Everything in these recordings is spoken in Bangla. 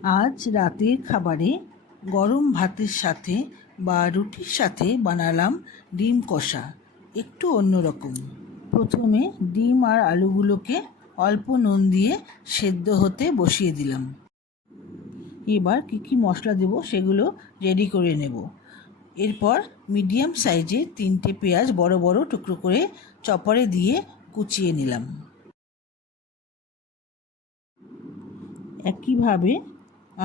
আজ রাতের খাবারে গরম ভাতের সাথে বা রুটির সাথে বানালাম ডিম কষা, একটু অন্যরকম। প্রথমে ডিম আর আলুগুলোকে অল্প নুন দিয়ে সেদ্ধ হতে বসিয়ে দিলাম। এবার কী মশলা দেব সেগুলো রেডি করে নেব। এরপর মিডিয়াম সাইজে 3টে পেঁয়াজ বড় বড় টুকরো করে চপারে দিয়ে কুচিয়ে নিলাম। একইভাবে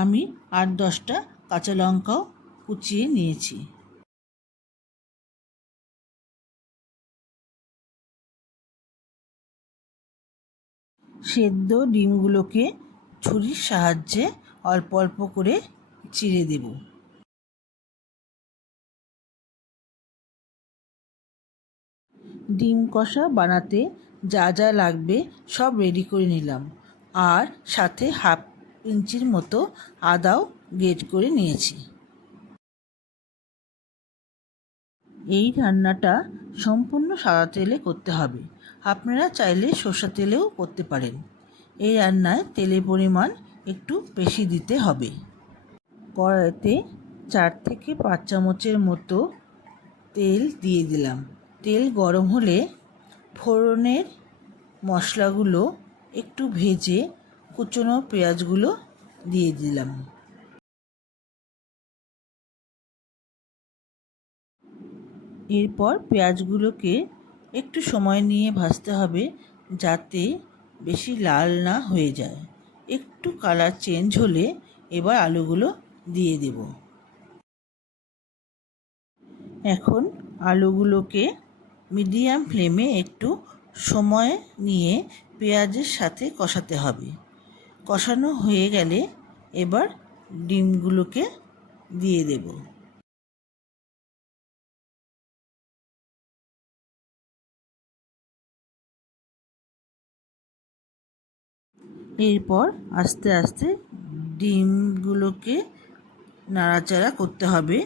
আমি 8-10টা কাঁচা লঙ্কাও কুচিয়ে নিয়েছি। সেদ্ধ ডিমগুলোকে ছুরির সাহায্যে অল্প অল্প করে চিড়ে দেব। ডিম কষা বানাতে যা যা লাগবে সব রেডি করে নিলাম, আর সাথে 1/2 ইঞ্চির মতো আদাও গ্রেট করে নিয়েছি। এই রান্নাটা সম্পূর্ণ সাদা তেলে করতে হবে, আপনারা চাইলে সরষের তেলেও করতে পারেন। এই রান্নায় তেলের পরিমাণ একটু বেশি দিতে হবে। কড়াইতে 4 থেকে 5 চামচের মতো তেল দিয়ে দিলাম। তেল গরম হলে ফোড়নের মশলাগুলো একটু ভেজে কুচনো পেঁয়াজগুলো দিয়ে দিলাম। এরপর পেঁয়াজগুলোকে একটু সময় নিয়ে ভাজতে হবে, যাতে বেশি লাল না হয়ে যায়। একটু কালার চেঞ্জ হলে এবার আলুগুলো দিয়ে দেব। এখন আলুগুলোকে মিডিয়াম ফ্লেমে একটু সময় নিয়ে পেঁয়াজের সাথে কষাতে হবে। কষানো হয়ে গেলে এবার ডিমগুলোকে দিয়ে দেব। এরপর আস্তে আস্তে ডিমগুলোকে নাড়াচাড়া করতে হবে,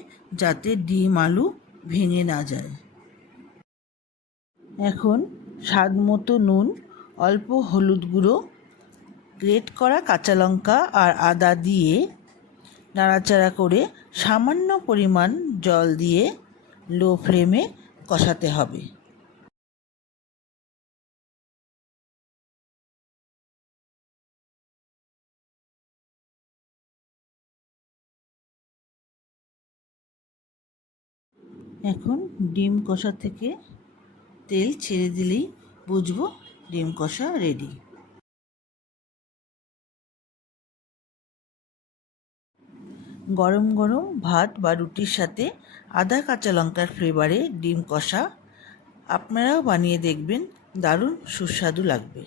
যাতে ডিম আলু ভেঙে না যায়। এখন স্বাদ মতো নুন, অল্প হলুদ গুঁড়ো, গ্রেট করা কাঁচা লঙ্কা আর আদা দিয়ে নাড়াচাড়া করে সামান্য পরিমাণ জল দিয়ে লো ফ্লেমে কষাতে হবে। এখন ডিম কষা থেকে তেল ছেড়ে দিলেই বুঝবো ডিম কষা রেডি। গরম গরম ভাত বা রুটির সাথে আদা কাঁচা লঙ্কার ফ্লেভারে ডিম কষা আপনারাও বানিয়ে দেখবেন, দারুণ সুস্বাদু লাগবে।